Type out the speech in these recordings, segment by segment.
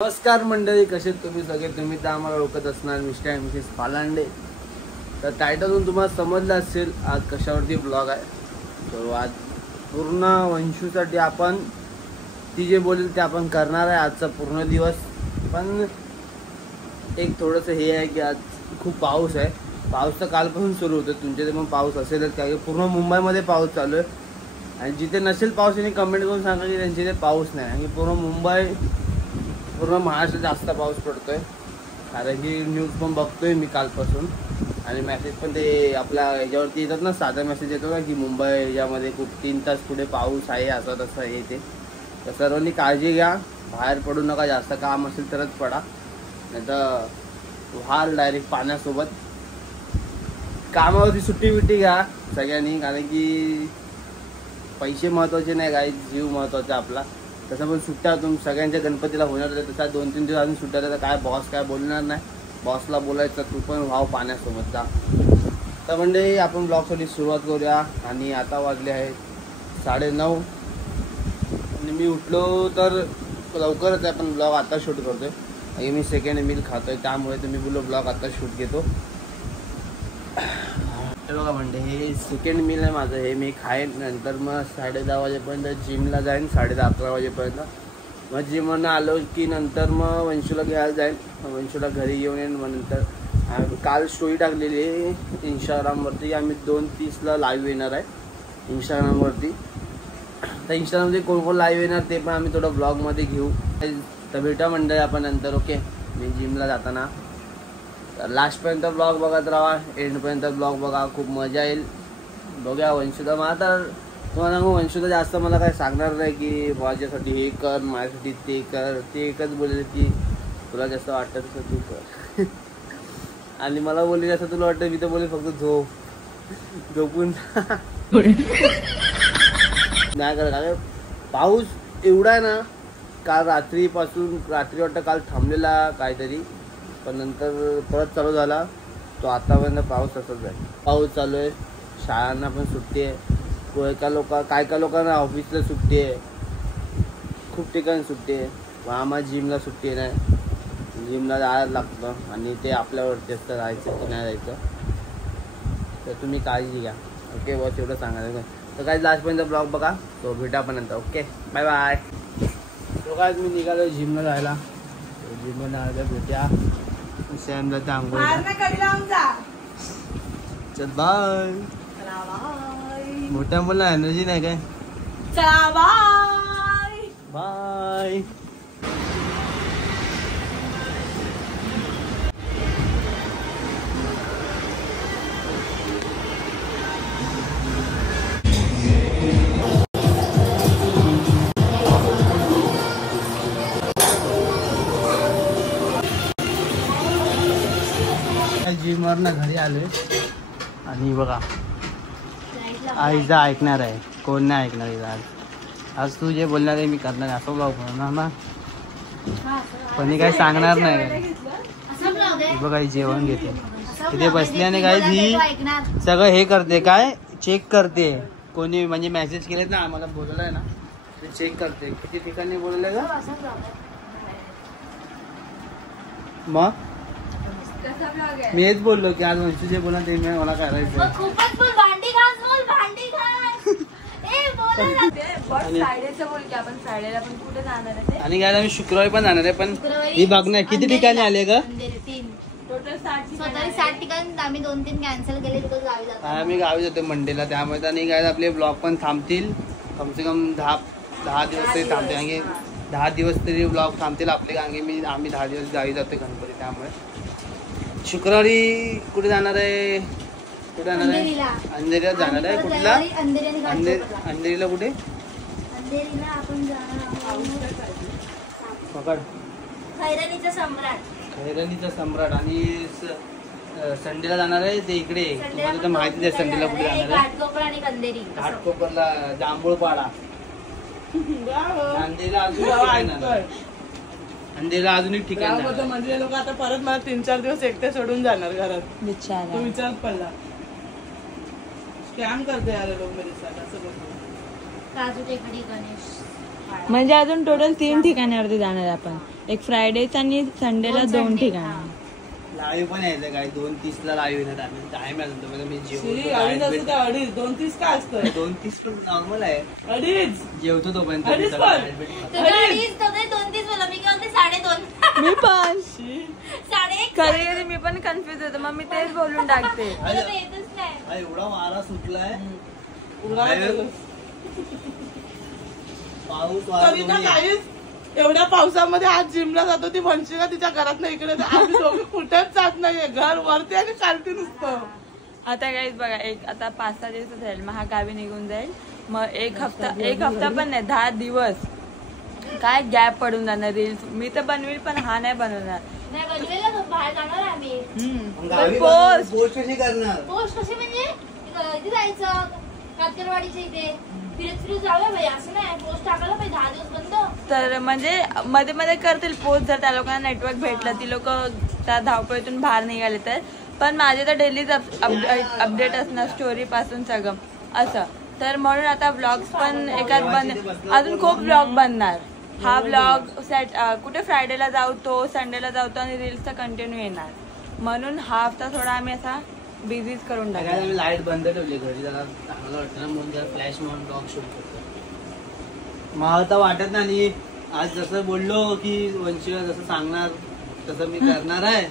नमस्कार मंडळी, कसे तुम्ही सगळे? तुम्ही तर आम्हाला ओळखत असणार मिस्टर अँड मिसेस पालांडे. तर टायटलवरून तुम्हाला समजलं असेल आज कशावरती ब्लॉग आहे. तर आज पूर्ण वंशूसाठी आपण ती जे बोलेल ते आपण करणार आहे आजचा पूर्ण दिवस. पण एक थोडंसं हे आहे की आज खूप पाऊस आहे. पाऊस तर कालपासून सुरू होतो. तुमच्या इथे पण पाऊस असेलच, कारण पूर्ण मुंबईमध्ये पाऊस चालू आहे. आणि जिथे नसेल पाऊस त्यांनी कमेंट करून सांगा की त्यांच्या इथे पाऊस नाही. आणि पूर्ण मुंबई, पूर्ण महाराष्ट्रात जास्त पाऊस पडतोय. कारण की न्यूज पण बघतोय मी कालपासून, आणि मेसेज पण ते आपल्या ह्याच्यावरती येतात ना, साधा मेसेज येतो ना की मुंबई ह्याच्यामध्ये खूप 3 तास पुढे पाऊस आहे, असं तसं हे ते. तर सर्वांनी काळजी घ्या, बाहेर पडू नका. जास्त काम असेल तरच पडा, नाही तर व्हाल डायरेक्ट पाण्यासोबत. कामावरती सुट्टी बिट्टी घ्या सगळ्यांनी, कारण की पैसे महत्त्वाचे नाही, काही जीव महत्त्वाचा आपला. तसं पण सुट्ट्या सगळ्यांच्या गणपतीला होणार आहे. तसा 2-3 दिवस अजून सुट्ट्या तर काय बॉस काय बोलणार नाही. बॉसला बोलायचं तू पण व्हाव पाण्यासोबत जा. तर म्हणजे आपण ब्लॉगसाठी सुरुवात करूया. आणि आता वाजले आहे 9:30 आणि मी उठलो तर लवकरच आहे, पण ब्लॉग आता शूट करतोय. आणि मी सेकंड मील खातोय, त्यामुळे तुम्ही बोलो ब्लॉग आता शूट घेतो. हे बघा म्हणजे हे सेकंड मील आहे माझं. हे मी खाईन, नंतर मग 10:30 वाजेपर्यंत जिमला जाईन. 10:30-11 वाजेपर्यंत मग जिमवरून आलो की नंतर मग वंशूला घ्यायला जाईन. वंशूला घरी घेऊन येईन. मग नंतर काल स्टोरी टाकलेली आहे इंस्टाग्रामवरती, आम्ही 2:30ला लाईव्ह येणार आहे इंस्टाग्रामवरती. तर इंस्टाग्राममध्ये कोण कोण लाईव्ह येणार ते पण आम्ही थोडं ब्लॉगमध्ये घेऊ. तर भेटा मंडळी आपण नंतर. ओके, मी जिमला जाताना. लास्टपर्यंत ब्लॉग बघत राहा, एंडपर्यंत ब्लॉग बघा, खूप मजा येईल. बघूया वंशुदा. मला तर तुम्हाला सांगू, वंशुदा जास्त मला काय सांगणार नाही की माझ्यासाठी हे कर, माझ्यासाठी ते कर. ते एकच बोलले की तुला जास्त वाटतं तसं तू कर. आणि मला बोलले असं तुला वाटतं, मी तर बोले फक्त झोपून नाही कर. कारण पाऊस एवढा आहे ना, काल रात्री वाटतं काल थांबलेला काहीतरी, पण नंतर परत चालू झाला. तो आतापर्यंत पाऊस तसंच आहे. पाऊस चालू आहे, शाळांना पण सुट्टी आहे. काय लोकांना ऑफिसला सुट्टी आहे, खूप ठिकाणी सुट्टी आहे. आम्हाला जिमला सुट्टी नाही, जिमला जायला लागतं. आणि ते आपल्यावरती असतं जायचं की नाही जायचं. तर तुम्ही काळजी घ्या. ओके, बस एवढं सांगायचं. तर काय लास्टपर्यंत ब्लॉग बघा. तो भेटा पण नंतर. Okay, bye bye. तो काय मी निघालो जिमला जायला. जिमला भेटूया. सॅमला तांबू चल बाय. मोठ्या मुला एनर्जी नाही काय. चला बाय बाय. जिमवरनं घरी आलोय आणि बघा आईचं ऐकणार आहे, कोण नाही ऐकणार आहे. आज तू जे बोलणार आहे मी करणार आहे, असं ब्लॉग बनवणार ना. पण काय सांगणार नाही. बघा जेवण घेते तिथे बसली आणि काय ही सगळं हे करते, काय चेक करते. कोणी म्हणजे मेसेज केलेत ना आम्हाला बोलवलं आहे ना, ते चेक करते. किती ठिकाणी बोलवलं का मग. मी हेच बोललो की आज वंशू जे बोला ते मला करायचं. आणि काय आम्ही शुक्रवारी पण जाणार आहे. पण ही बघणार किती ठिकाणी आले ग. टोटल 60 ठिकाणी. आम्ही 2-3 कॅन्सल केले. आम्ही गावी जातो मंडेला, त्यामुळे आणि काय आपले ब्लॉग पण थांबतील. कमसे कम 10 दिवस तरी थांबते. कारण की 10 दिवस तरी ब्लॉग थांबतील आपले. कारण की आम्ही 10 दिवस गावी जातो गणपती. त्यामुळे शुक्रवारी कुठे जाणार आहे, कुठे जाणार आहे? अंधेरीला जाणार आहे. कुठला अंधेरीला? कुठे आपण पकड खैरनीचा सम्राट. आणि संडेला जाणार आहे ते इकडे. तुम्हाला तर माहितीच आहे संडेला कुठे जाणार आहे. घाटकोपर आणि कंदेरी. घाटकोपरला जांभूळपाडा. अंधेरीला अजून एक ठिकाण म्हणजे लोक आता परत मला 3-4 दिवस एकटे सोडून जाणार घरात. तू विचार पडला स्कॅम करते यार लोक मेरे साथ. असं काजू टेकडी गणेश म्हणजे अजून टोटल 3 ठिकाणावरती जाणार आपण. एक फ्रायडेचा आणि संडेला 2 ठिकाणी. लाईव्ह पण यायचं काय 2:30 ला लाईव्ह येणार आम्ही. टाइम आहे तुमचा मी जेवतो 2:30 का असतं? 2:30 नॉर्मल आहे. 2:30 जेवतो तोपर्यंत. तुझं अडीच, तो काही 2:30 बोला. मी काय म्हणते 2:30. मी पण 1:30. कधी कधी मी पण कन्फ्युज होते मग मी तेच बोलून टाकते. मला तर येतच नाही. एवढा वारा सुटलाय. पाऊस तरी तर काहीच. एवढ्या पावसामध्ये आज जिमला जातो ती म्हणशील का तिच्या घरात नाही इकडे आम्ही दोघे कुठेच जात नाहीये. घर वरती आणि खालती नुसतं. आता काहीच बघा आता 5-6 दिवस जाईल मग हा गावी निघून जाईल. मग एक हफ्ता पण नाही 10 दिवस काय गॅप पडून जाणार. रील्स मी तर बनवेल पण हा नाही बनवणार. नाही बनवेल ना, बाहेर जाणार आम्ही. पोस्ट कशी करणार. पोस्ट कशी म्हणजे इथे जायचं कातरवाडीच्या इथे फिरत जाऊया भाई. असं नाही पोस्ट टाकायला पाहिजे 10 दिवस बंद. तर म्हणजे मध्ये मध्ये करतील पोस्ट जर त्या लोकांना नेटवर्क भेटलं. ती लोक त्या धावपळीतून बाहेर निघाले तर. पण माझे तर डेलीच अपडेट असणार स्टोरी पासून सगळं असं. तर म्हणून आता ब्लॉग्स पण एकात अजून खूप ब्लॉग बनणार. हा ब्लॉग कुठे फ्रायडेला जाऊ तो संडेला जाऊतो आणि रील्सचा कंटिन्यू येणार. म्हणून हा हफ्ता थोडा आम्ही असा बिझीच करून टाकला. आम्ही लाईट बंद ठेवली घरी जरा चांगलं वाटतं ना म्हणून जरा फ्लॅश म्हणून ब्लॉग शूट करतो. मला तर वाटत नाही. आज जसं बोललो की वंशीला जसं सांगणार तसं मी करणार आहे.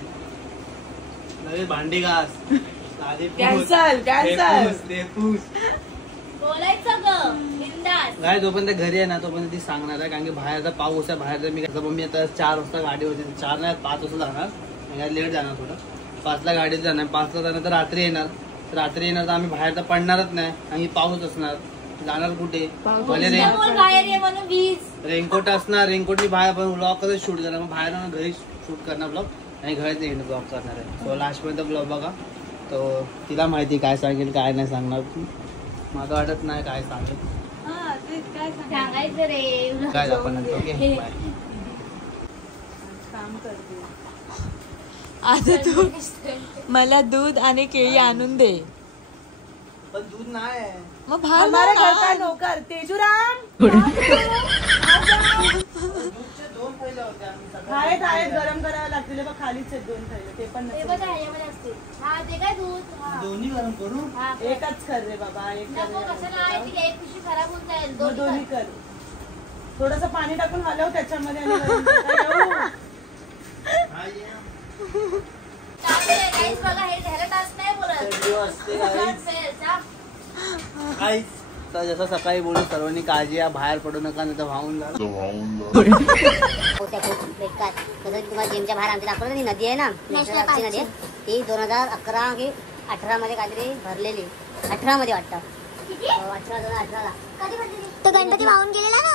लगेच भांडी घास कॅन्सल बोलायचं ग बिंदास. काय जोपर्यंत घरी आहे ना तोपर्यंत ती सांगणार आहे. कारण की बाहेरचा पाऊस आहे. बाहेर जर मी आता 4 वाजता गाडी होती. 4 नाही 5 वाजता जाणार. लेट जाणार थोडं. 5ला गाडीत जाणार. 5ला जाणार तर रात्री येणार. तर आम्ही बाहेर तर पडणारच नाही. आणि पाऊस असणार. जाणार कुठे. रेनकोट असणार. रेनकोटनी बाहेर पण ब्लॉग कसं शूट करणार. मग बाहेर घरी शूट करणार ब्लॉग आणि घरीच येणं ब्लॉग करणार आहे. सो लास्टपर्यंत ब्लॉग बघा. तो तिला माहिती काय सांगेल काय नाही सांगणार. माझं वाटत नाही काय सांगेल. सांगायचं रे काय आपण ओके बाय. आता तू मला दूध आणि केळी आणून दे. पण दूध नाही आहे. मग बाहेर का नोकर तेजूराम आहेत गरम करायला लागतील. खालीच आहेत 2 थैले. ते पण दोन्ही गरम करू. एकच कर रे बाबा. एक पिशवी खराब होऊन जाईल. दोन्ही कर. थोडस पाणी टाकून हलव त्याच्यामध्ये. बघा हे घ्यायला तास नाही बोलत. जसं सकाळी बोलू सर्वांनी काळजी या. बाहेर पडू नका नाही तर वाहून जा. बेकार. तसं तुम्हाला जिमच्या बाहेर आमच्या दाखवलं ती नदी आहे ना नॅशनल नदी आहे ती 2011 की 18 मध्ये काहीतरी भरलेली. 18 मध्ये वाटतं. 2018ला तो गणपती वाहून गेलेला ना.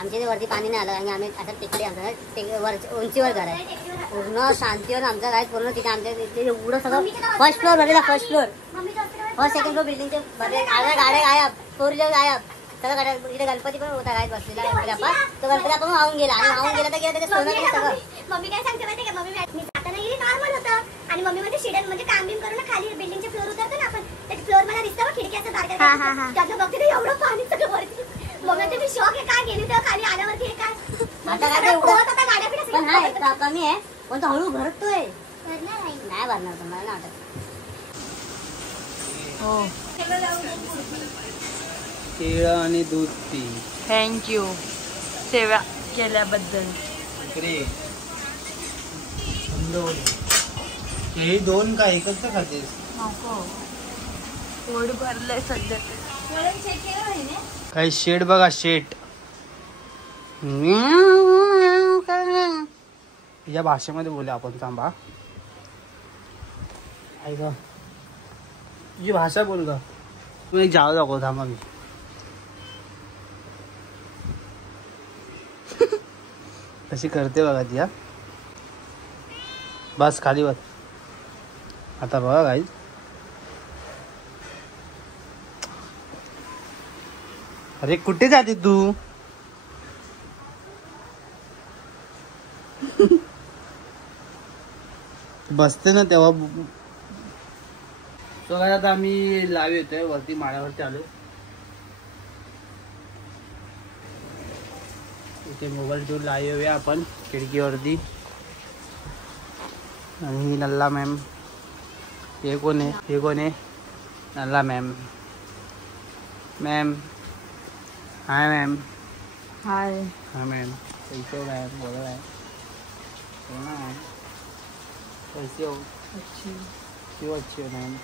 आमच्या इथे वरती पाणी नाही आलं आणि आम्ही आता टेकडे आमचं उंचीवर घर आहे. पूर्ण शांतीवर आमचं घर पूर्ण. तिथे आमच्या तिथे एवढं सगळं फर्स्ट फ्लोअर भरलेला. फर्स्ट सेकंड फ्लोअर बिल्डिंगचे गाड्या गायब. 4 व्हीलर गायब. सगळं गाड्या. इथे गणपती पण होता गायब बसलेला. तो गणपती आपण वाहून गेला आणि वाहून गेला तर गेला त्याच्या सोनं सगळं. मम्मी काय सांगते माहिती का. मी जाताना गेली नॉर्मल होतं आणि मम्मी मध्ये शिडन म्हणजे काम बिम करून खाली बिल्डिंगचे फ्लोअर उतरतो ना आपण. त्याच्या फ्लोअर मला दिसतं खिडकी असं बारक्या. त्यातलं बघते ते एवढं पाणी सगळं वरती. मम्मी मी शॉक आहे. काय गेली तेव्हा खाली आल्यावरती हे काय आता काय गाड्या कमी आहे पण तो हळू भरतोय. नाही भरणार तुम्हाला नाही वाटत. हो केळं आणि दूध पी. थँक्यू सेवा केल्याबद्दल. केळी 2 का एकच तर खातेस. पोट भरलंय सध्या. काही शेड बघा शेट. या भाषेमध्ये बोलू आपण. थांबा ऐका तुझी भाषा बोल का. तू एक जाव दाखव. थांबा मी कशी करते बघा ती. बस खाली बस. आता बघा गाईज. अरे कुठे जाते तू. बसते ना तेव्हा. तो काय आता आम्ही लावी येतोय वरती माळ्यावरती आलो. इथे मोबाईल ठेवून लाईव्ह आहे आपण खिडकीवरती. आणि ही नल्ला मॅम. हे कोण आहे? हे कोण आहे? नल्ला मॅम. मॅम हाय मॅम. हाय. हाँ मैम. कैसे हो मैम? बोलो मैम. बोलो ना मैम. कैसे हो? अच्छी. क्यों अच्छी हो मैम?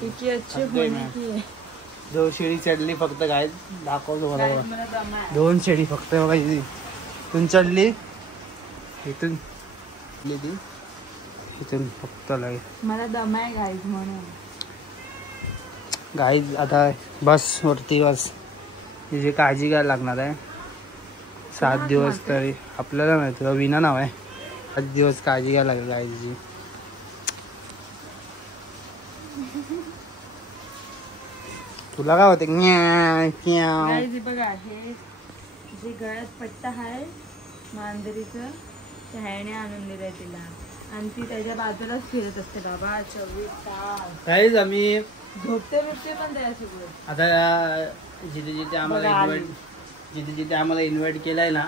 किती अच्छी थक गई होने मैं. की आहे. 2 शिडी चढली फक्त काय दाखवतो काय बरोबर. मला दम आहे. 2 शिडी फक्त बघा इथे. इथून चढली. इथून चढली ती. इथून फक्त लगे. मला दम आहे गाईज म्हणून. गाईज आता बस वरती बस. तिची काळजी घ्यायला लागणार आहे. 7 दिवस तरी आपल्याला नाही तुला विना नाव आहे. 7 दिवस काळजी घ्यायला लागेल गाईची. तुला काय होते? गाईज बघा हे जे गळ्यात पट्टा आहे मांजरीचं त्या ह्याने आणून दिलंय तिला आणि ती त्याच्या बाजूलाच फिरत असते बाबा 24 तास. गाईज आम्ही झोपते बिपते पण त्याच्यासोबत. आता जिथे जिथे आम्हाला बघा आली. जिथे जिथे आम्हाला इन्व्हाइट केलंय ना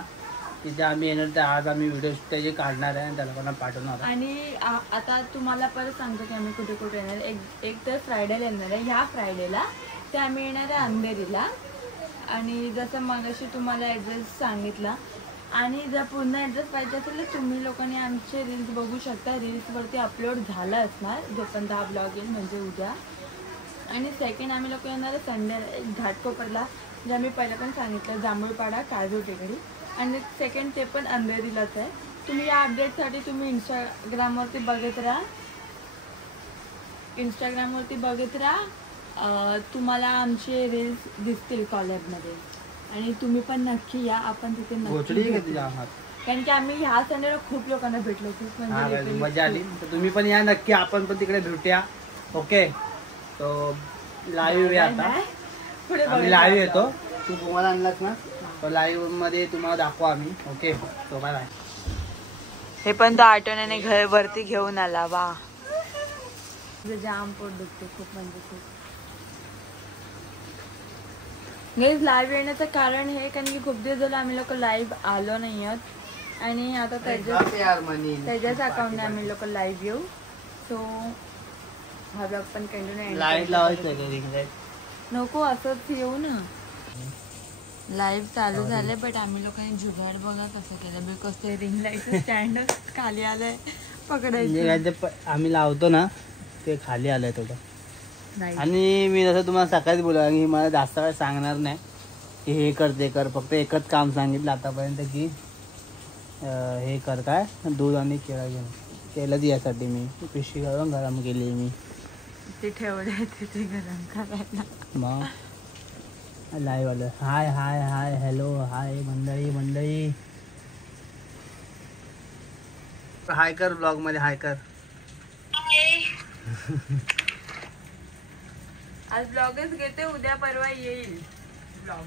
तिथे आम्ही येणार. तर आज आम्ही व्हिडिओ त्याचे काढणार आहे आणि त्या लोकांना पाठवणार आहे. आणि आता तुम्हाला परत सांगतो की आम्ही कुठे कुठे येणार. एक तर फ्रायडेला येणार आहे. ह्या फ्रायडेला ते आम्ही येणार आहे अंधेरीला. आणि जसं मगाशी तुम्हाला ॲड्रेस सांगितला. आणि जर पूर्ण ॲड्रेस पाहिजे असेल तर तुम्ही लोकांनी आमचे रील्स बघू शकता. रील्सवरती अपलोड झाला असणार जोपर्यंत हा ब्लॉग येईल म्हणजे उद्या. आणि सेकंड आम्ही लोक येणार आहे संडे घाटकोपरला जे आम्ही पहिलं पण सांगितलं जांभूळपाडा काजू टेकडी. आणि सेकंड ते पण अंधेरीलाच आहे. तुम्ही या अपडेटसाठी तुम्ही इंस्टाग्रामवरती बघत राहा. तुम्हाला आमचे रील्स दिसतील कॉलेजमध्ये. आणि तुम्ही पण नक्की या. आपण तिथे नक्की भेटू. कारण की आम्ही ह्या संडेला खूप लोकांना भेटलो. खूप म्हणजे मजा आली. तर तुम्ही पण या नक्की. आपण पण तिकडे भेटूया. ओके. तो लाईव्ह आहे आता. पुढे आम्ही लाईव्ह येतो. तू तुम्हाला आणलास ना तर लाईव्ह मध्ये तुम्हाला दाखवू आम्ही. ओके. तो बाय बाय. हे पण तो आठवण्याने घर वरती घेऊन आला. वा जाम पोट दुखते खूप म्हणजे खूप. लाईव्ह येण्याचं कारण हे कारण की खूप दिवस झालं आम्ही लोक लाईव्ह आलो नाही आहोत. आणि आता त्याच्याच अकाउंटने आम्ही लोक लाईव्ह येऊ. सो हा ब्लॉग पण कंटिन्यू लाईव्ह लावायचं नको असंच येऊ ना. लाईव्ह चालू झाले बट आम्ही लोकांनी जुगाड बघा कसं केलं. बिकॉज ते रिंग लाईट स्टँड खाली आलंय पकडायचं. आम्ही लावतो ना ते खाली आलंय थोडं. नाही आणि मी जसं तुम्हाला सकाळीच बोला की मला जास्त वेळ सांगणार नाही की हे कर ते कर. फक्त एकच काम सांगितलं आतापर्यंत की हे कर काय दूध आणि केळं घेऊन. केलं यासाठी मी पिशवी घालून गरम केली मी. ते ठेवले तिथे गरम करायला. मग लाईव्ह आलं. हाय हाय हाय हॅलो हाय मंडळी. हाय कर ब्लॉग मध्ये. हाय कर. आज ब्लॉगच घेते. उद्या परवा येईल ब्लॉग.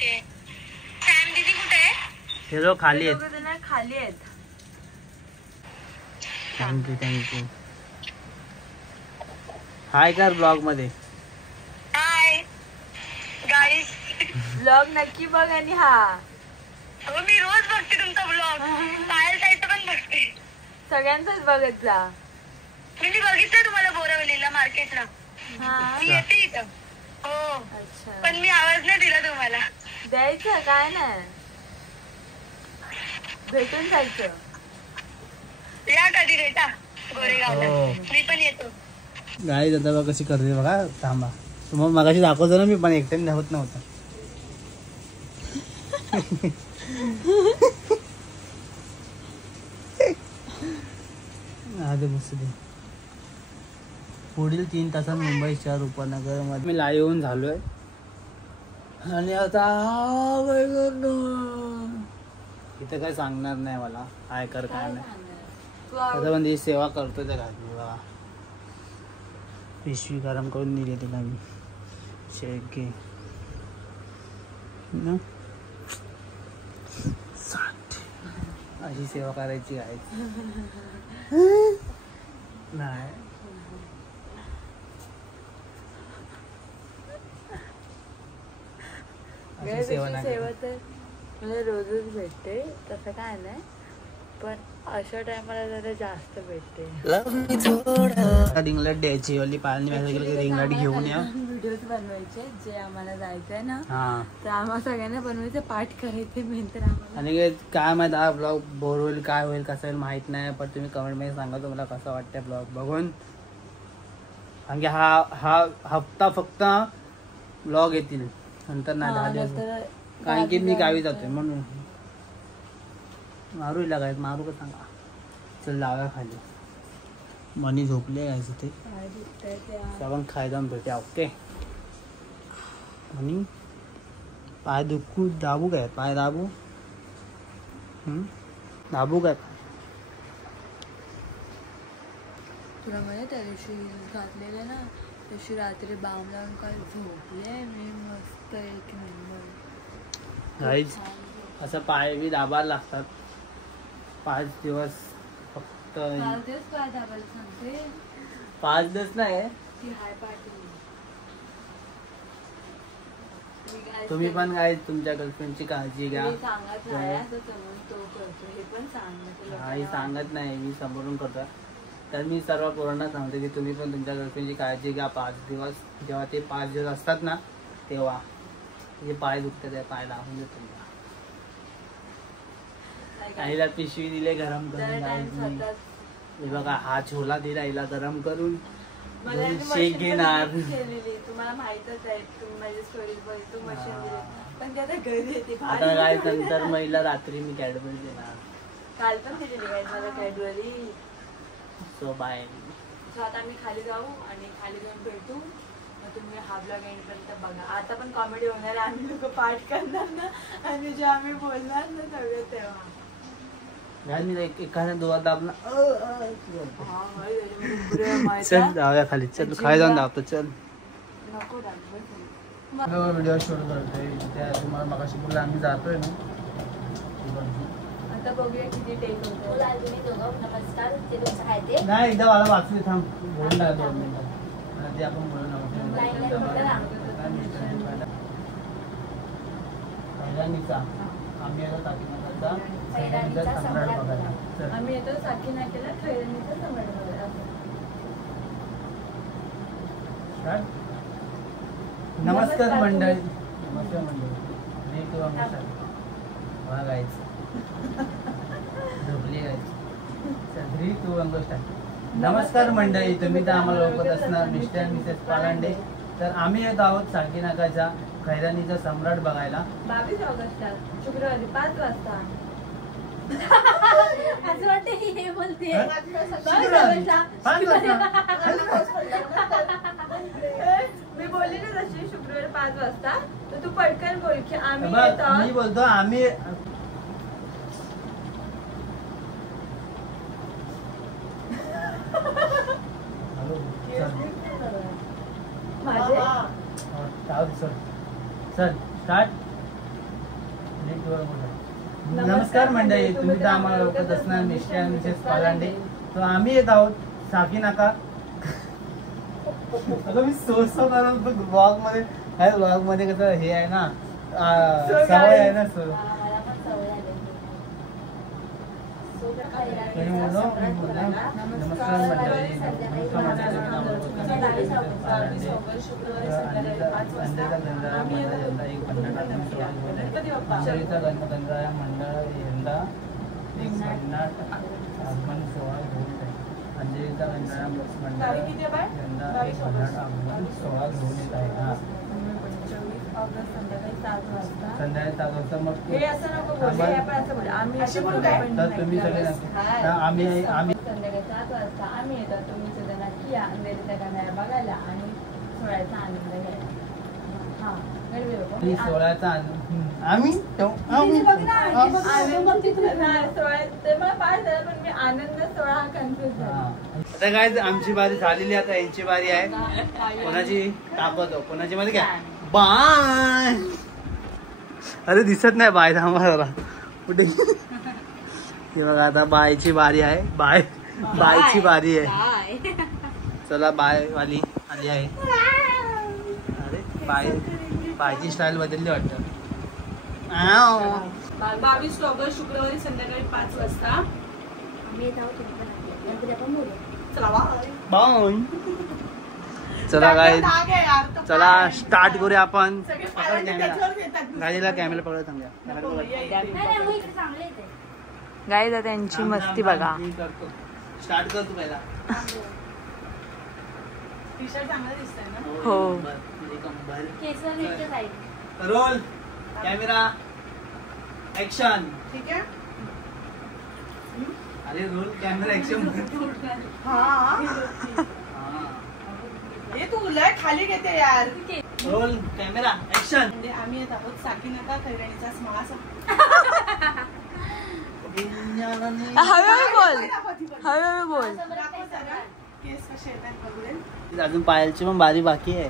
सॅम दीदी कुठे आहे? हे लोक खाली आहेत. खाली आहेत. थँक्यू. हाय कर ब्लॉग मध्ये. Hi guys. ब्लॉग नक्की बघ. आणि हा हो मी रोज बघते तुमचा ब्लॉग. पायल ताईचं पण बघते. सगळ्यांचाच बघत जा. मी बघितलं तुम्हाला बोरवलीला मार्केटला. मी येते इथं. हो अच्छा पण मी आवाज नाही दिला तुम्हाला. द्यायचं काय नाही. भेटून जायचं. या कधी भेटा गोरेगावला. मी पण येतो. गाडी आता बघा कशी करते बघा. थांबा तुम्हाला मगाशी दाखवतो ना मी पण एक टाइम होत नव्हतं. पुढील 3 तासात मुंबई शहर उपनगर मध्ये मी लाईव्ह येऊन झालोय. आणि आता इथं काय सांगणार नाही मला हाय कर काय नाही. आता म्हणजे सेवा करतो त्या घातली बघा. पिशवी गरम करून दिली तिला मी. शेक घे ना. अशी सेवा करायची आहे नाही. अशी सेवा नाही सेवा करत. तर मला रोजच भेटते, तसं काय नाही, पण अशा टायमाला जरा जास्त भेटते. रिंगलाईट द्यायची वाली पायाने मेसेज केलं की रिंगलाईट घेऊन या. व्हिडिओज बनवायचे जे आम्हाला जायचंय ना, हा तर आम्हाला सगळ्यांना बनवायचं, पाठ करायचे मेन तर आम्हाला. आणि काय माहित हा ब्लॉग बोर होईल काय होईल कसं होईल माहित नाही, पण तुम्ही कमेंट मध्ये सांगा तुम्हाला कसं वाटतं ब्लॉग बघून. कारण की हा हप्ता फक्त ब्लॉग येतील, नंतर नाही 10 दिवस, कारण की मी गावी जातोय म्हणून. मारू लागायच मारू का सांगा. चल लाव्या खाली, मनी झोपले यायचं ते आपण खायला भेटूया. ओके आणि पाय दुखू दाबू काय, पाय दाबू दाबू काय. तुला म्हणजे त्या दिवशी घातलेलं ना, दिवशी रात्री बाम लावून काय झोपले मी मस्त एक नंबर. गाईज असं पाय बी दाबायला लागतात. 5 दिवस फक्त, 5 दिवस काय दाबायला सांगते 5 दिवस नाही. ती हाय पार्टी. तुम्ही पण काय तुमच्या गर्लफ्रेंडची काळजी घ्या. सांगत नाही असं समोर तो करतो, हे पण सांग. आई सांगत नाही, मी समोरून करतो. तर मी सर्व पोरांना सांगते की तुम्ही पण तुमच्या गर्लफ्रेंडची काळजी घ्या. 5 दिवस जेव्हा ते 5 दिवस असतात ना, तेव्हा जे पाय दुखतात त्या पाय लावून देतो. आईला पिशवी दिले गरम करून, हे बघा हा छोला दिला आईला गरम करून, शेक घेणार. तुम्हाला माहितच आहे, तुम्ही माझी स्टोरी बघितली मशीन दिली, पण ते आता घरी येते. आता काय नंतर महिला रात्री मी कॅडबरी देणार. काल पण दिलेली काय मला कॅडबरी. So bye. सो आता आम्ही खाली जाऊ आणि खाली जाऊन भेटू. मग तुम्ही हा ब्लॉग एंडपर्यंत बघा. आता पण कॉमेडी होणार आहे, आम्ही लोक पाठ करणार ना, आणि जे आम्ही बोलणार ना सगळं तेव्हा. एखाद्या दोघा दाबला चल जाऊया खाली. चल खाली जाऊन दाबतो. चल व्हिडिओ शूट करतोय तुम्हाला मगाशी बोलला आम्ही जातोय ना. आता बघूया किती टेक होतो. नमस्कार, ते तुमचं काय ते नाही एकदा मला वाचू दे, थांब बोलून टाका 2 मिनिटं. ते आपण बोलू पहिल्यांदा आम्ही आता ताकीनाचा सम्राट बघायला. आम्ही येतो साखी नाक्याला खैरनीचा सम्राट बघायला. नमस्कार मंडळी. नमस्कार मंडळी. मी किंवा मला गायचं झोपली गायची 3 2 1 नमस्कार मंडळी, तुम्ही तर आम्हाला ओळखत असणार मिस्टर आणि मिसेस पालांडे. तर आम्ही येत आहोत साकी नाकाच्या खैरानीचा सम्राट बघायला 22 ऑगस्टला शुक्रवारी 5 वाजता. असं वाटतं हे बोलते. मी बोलली ना तशी शुक्रवारी 5 वाजता, तर तू पटकन बोल की आम्ही बघ, येतो. मी बोलतो आम्ही माझे चल स्टार्ट. नमस्कार मंडळी, तुम्ही तर आम्हाला ओळखत असणार मिस्टर आणि मिसेस पालांडे. तर आम्ही येत आहोत साकी नाका. आता मी सोसो करून ब्लॉग मध्ये काय, ब्लॉग मध्ये कसं हे आहे ना, सवय आहे ना. नमस्कार मंडळी. गणपतंद्राया मंडळ यंदा एक भन्नाट आगमन सोहळा घेऊन येत आहे. अंजलीचा गणपती मंडळ यंदा एक भन्नाट आगमन सोहळा घेऊन येत आहे. हा संध्याकाळी 7 वाजता. मग हे असं नको बोलू, हे आपण असं बोलू. आम्ही असे बोलू काय? तर तुम्ही सगळे आम्ही संध्याकाळी 7 वाजता आम्ही येतो. तुम्ही सगळं नक्की या अंधेरीच्या गाण्याला बघायला आणि सोहळ्याचा आनंद घ्यायला. हा गडबड आणि सोहळ्याचा आम्ही मला पाठ झाला, पण मी आनंद सोहळा हा कन्फ्युज झाला. आता काय आमची बारी झालेली, आता यांची बारी आहे. कोणाची टाकतो, कोणाची मध्ये काय बाय. अरे दिसत नाही बाय, थांबा कुठे. हे बघा आता बायची बारी आहे. बायची बारी आहे. चला बाय वाली आली आहे. अरे बायची स्टाईल बदलली वाटतं. 22 ऑगस्ट शुक्रवारी संध्याकाळी 5 वाजता आम्ही येत आहोत गणपती आपण बोलू. चला बाय. चला काय चला स्टार्ट करूया आपण. गाडीला कॅमेरा पकडत थांबूया. नाही हो, इकडे चांगलं येते. गाईज आता त्यांची मस्ती बघा. स्टार्ट कर तू पहिला. टी शर्ट चांगला दिसतंय ना. हो. केसर नीट जाईल. Roll camera action. ठीक आहे. अरे रोल कॅमेरा ऍक्शन. हे तू लय खाली घेते यार. Roll camera action. आम्ही येत आहोत साकीनाका खैराणीचा स्मास. हळूहळू बोल. केस कसे येतात बघूया. अजून पायाची पण बारी बाकी आहे.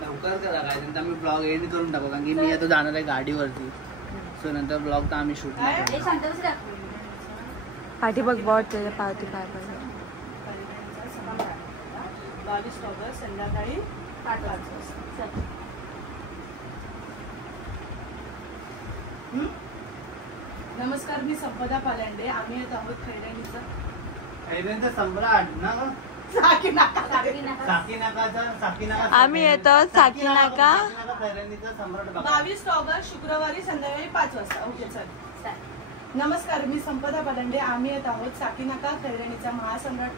लवकर करा काय नंतर आम्ही ब्लॉग एडिट करून टाकू कारण की मी आता जाणार आहे गाडीवरती. सो नंतर ब्लॉग तर आम्ही शूट नाही हे करणार. शांत बस रे. पाठी बघ बॉट त्याच्या पावती पाय 22 ऑगस्ट संध्याकाळी 5 वाजता. नमस्कार, मी संपदा पालांडे. आम्ही येत आहोत खैराणीचा सम्राट ना आम्ही येतो साकीनाका खैराणीचा सम्राट बघा. 22 ऑगस्ट शुक्रवारी संध्याकाळी 5 वाजता. Okay sir. नमस्कार, मी संपदा पालांडे. आम्ही येत आहोत साकीनाका खैराणीचा महासम्राट.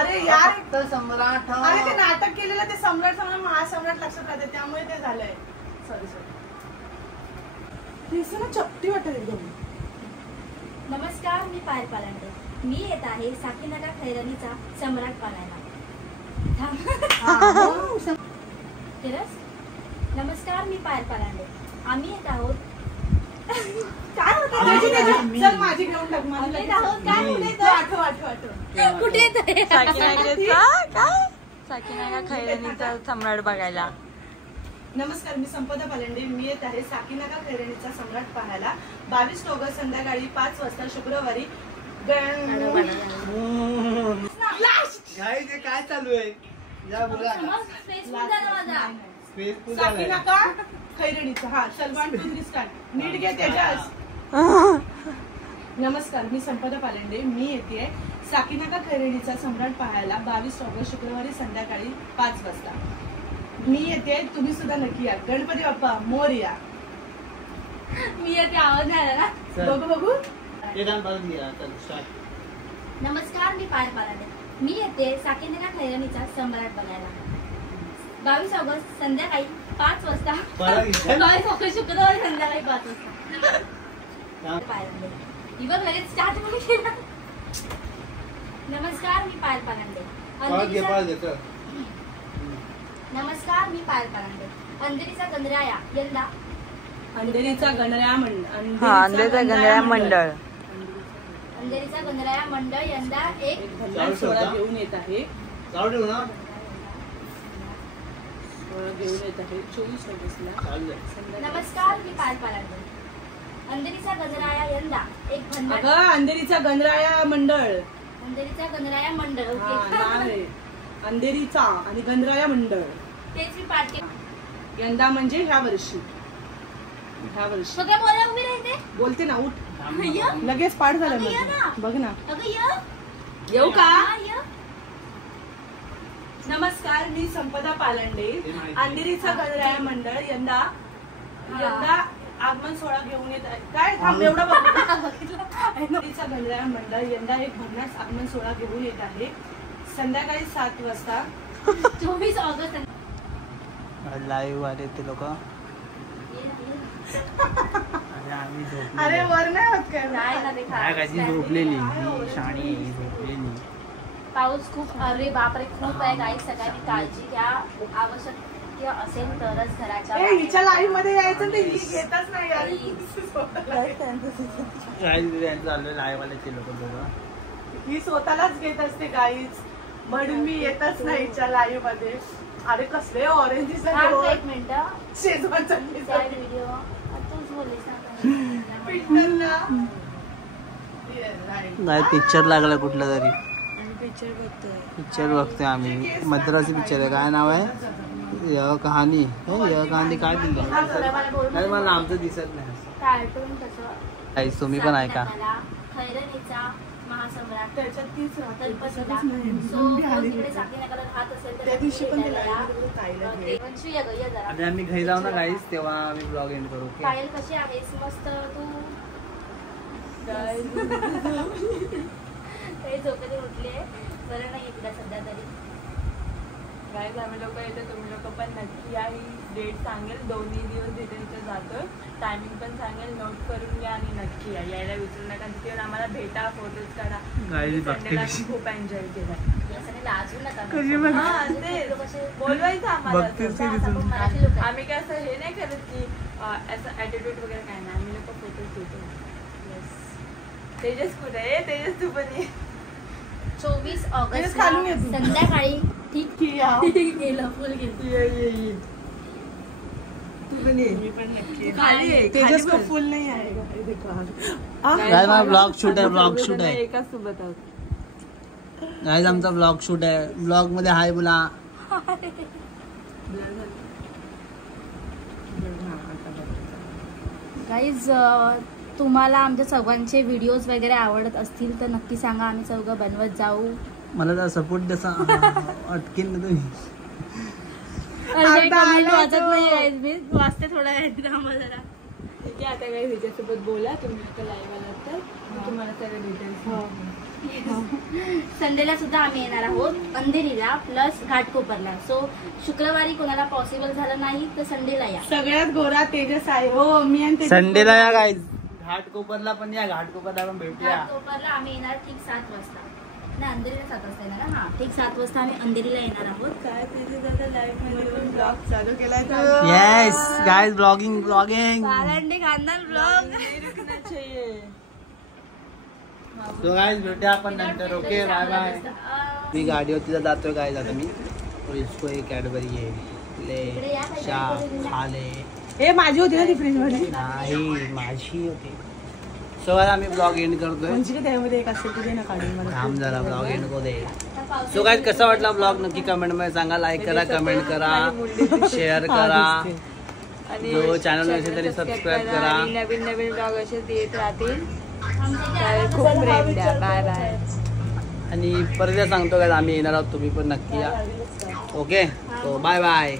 अरे यार, तर सम्राट. अरे ते नाटक केलेलं ते सम्राट महासम्राट लक्षात राहते त्यामुळे ते झालंय. सॉरी. चपटी वाटत एकदम. नमस्कार, मी पायल पालांडे. मी येत आहे साकीनाका खैराणीचा सम्राट पालायला. केलंस? नमस्कार, मी पायल पालांडे. आम्ही येत आहोत. काय होतं? चल माझी घेऊन टाक. आम्ही येत आहोत. काय कुठे आठव. कुठे येत साकीनाका खैराणीचा सम्राट बघायला. नमस्कार, मी संपदा पालांडे. मी येत आहे साकीनाका खैराणीचा सम्राट पाहायला 22 ऑगस्ट संध्याकाळी 5 वाजता शुक्रवारी. काय चालू आहे या बोला. साकीनाका खैराणीचा. हा चल 1 2 3 स्टार्ट. नीट घे तेजस. नमस्कार, मी संपदा पालांडे. मी येते साकीनाका खैराणीचा सम्राट पाहायला 22 ऑगस्ट शुक्रवारी संध्याकाळी 5 वाजता. मी येते, तुम्ही सुद्धा नक्की या. गणपती बाप्पा मोरया. मी येते. आवाज नाही आला ना. बघू. नमस्कार, मी पायल पालांडे. मी येते साकीनाका खैराणीचा सम्राट बघायला 22 ऑगस्ट संध्याकाळी 5 वाजता. 22 ऑगस्ट शुक्रवारी संध्याकाळी 5 वाजता. पालांडे. ही बघ लगेच स्टार्ट म्हणून केला. नमस्कार, मी पायल पालांडे. नमस्कार, मी पायल पालांडे. अंधेरीचा गणराया यंदा. अंधेरीचा गणराया मंडळ. अंधेरीचा गणराया मंडळ यंदा एक भन्नाट सोहळा घेऊन येत आहे. सोहळा घेऊन येत आहे 24 ऑगस्टला. नमस्कार, मी पायल पालांडे. अंधेरीचा गणराया यंदा एक भन्नाट. अंधेरीचा गणराया मंडळ. अंधेरीचा गणराया मंडळ. नाव ओके. आहे अंधेरीचा आणि गणराया मंडळ. तेच मी पाठ केलं. यंदा म्हणजे ह्या वर्षी. सगळ्या बोला उभी राहते. बोलते ना, उठ. य. लगेच पाठ झालं. अगं, ये ना. बघ ना. अगं य. येऊ का? हा, य. नमस्कार, मी संपदा पालांडे. अंधेरीचा गणराया मंडळ यंदा आगमन सोहळा घेऊन येत आहे. काय थांब एवढं बघ. अंधेरीचा गणराया मंडळ यंदा एक भन्नाट आगमन सोहळा घेऊन येत आहे संध्याकाळी 7 वाजता. 24 ऑगस्ट. लाईव्ह आले ते लोक. आम्ही अरे वर नाही होत काय. नाही ना, ते काय झोपलेली शाणी झोपलेली. पाऊस खूप. अरे बापरे, खूप आहे. काही सगळ्यांनी काळजी घ्या. आवश्यक असेल तरच घराच्या हिच्या लाईव्ह मध्ये यायचं ते घेतच नाही यार. चालू लाईव्ह आले लोक दोघं. ही स्वतःलाच घेत असते गाईच म्हणून मी येतच नाही हिच्या लाईव्ह मध्ये. अरे कसले ऑरेंज दिसत. एक मिनिट. शेजवान चटणी व्हिडिओ तूच बोललीस ना. नाही पिक्चर लागला कुठला तरी. पिक्चर बघतोय. पिक्चर बघतोय आम्ही. मद्रासी पिक्चर आहे. काय नाव आहे? या कहाणी काय दिली नाही मला आमचं दिसत नाही कार्टून तसं काही तुम्ही पण ऐका खैरनीचा महासम्राट त्याच्यात तीच गणपतीला सो तिकडे साकीनगरला राहत असेल तर त्या दिवशी पण नक्की तिला भेटायला ताईला या. वंशू ये ग, ये जरा. आणि आम्ही घरी जाऊ ना गाईस तेव्हा आम्ही ब्लॉग एंड करू okay? पायल कशी आहेस मस्त तू काही झोपेने उठले बरं नाही इकडे सध्या तरी गाईज आम्ही लोक येतो तुम्ही लोक पण नक्की या. ही डेट सांगेल 2 दिवस तिथे जातोय. टायमिंग पण सांगेल नोट करून घ्या आणि नक्की या. यायला विसरू नका. तिथे आम्हाला भेटा फोटोज काढा. Guys, संडेला आम्ही खूप एन्जॉय केला. या सगळे लाजू नका हा, ते बोलवायचं आम्हाला बघतेच असं. की दिसून. आपण मराठी लोक आहे. आम्ही काय असं हे नाही करत की असं ऍटिट्यूड वगैरे काय नाही. आम्ही लोक फोटोज घेतो. तेजस कुठे आहे? तेजस तू पण ये. 24 ऑगस्ट खालून ये तू. संध्याकाळी ठीक गेलं फुल गेलं तू पण ये. मी पण नक्की खाली आहे, तेजस खाली को बस. फुल नहीं आएगा ये देखो गाईज माझा ब्लॉग शूट आहे ब्लॉग चौघ शूट जण आहे एकाच सोबत आहोत. गाईज आमचा ब्लॉग शूट आहे. ब्लॉग मध्ये हाय बोला. गाईज तुम्हाला आमच्या चौघांचे व्हिडिओज वगैरे आवडत असतील तर नक्की सांगा. आम्ही चौघं बनवत जाऊ. मला जरा सपोर्ट द्यासा अटकेन ना तुम्ही. वाचत नाही मी वाचते थोडा थांबा जरा. ठीक आहे आता काही विजयसोबत बोला. तुम्ही आता लाईव्ह आलात तर मी तुम्हाला सगळे डिटेल्स. संडेला सुद्धा आम्ही येणार आहोत अंधेरीला प्लस घाटकोपरला. सो शुक्रवारी कोणाला पॉसिबल झालं नाही तर संडेला या. सगळ्यात गोरा तेजस आहे. हो मी आणि तेजस संडेला या गाईज. घाटकोपरला पण या. घाटकोपरला पण भेटूया. घाटकोपरला आम्ही येणार ठीक 7 वाजता. नाही अंधेरीला 7 वाजता येणार हा. ठीक 7 वाजता आम्ही अंधेरीला येणार आहोत. काय तिथे आता लाईव्ह मध्ये ब्लॉग चालू केलाय तर येस गाईज ब्लॉगिंग पालांडे खानदान ब्लॉग. सो गाईज भेटूया आपण नंतर. Okay bye bye. मी गाडीवरती जातोय गाईज आता मी. और इसको एक कॅडबरी आहे ले खा ले. हे माझी होती ना ती फ्रीज मध्ये. नाही माझी होती. सो आता आम्ही ब्लॉग एंड करतोय. म्हणजे का त्यामध्ये एक असेल तुझे ना काढून मला. थांब जरा ब्लॉग एंड करू दे. सो गाईज कसा वाटला ब्लॉग नक्की कमेंट मध्ये सांगा. लाईक करा कमेंट करा शेअर करा. आणि जो चॅनल नसेल तरी सबस्क्राईब करा. आणि नवीन नवीन ब्लॉग असेच येत राहतील. तर खूप प्रेम द्या. Bye bye. आणि परत सांगतो काय आम्ही येणार आहोत. तुम्ही पण नक्की या. Okay so bye bye.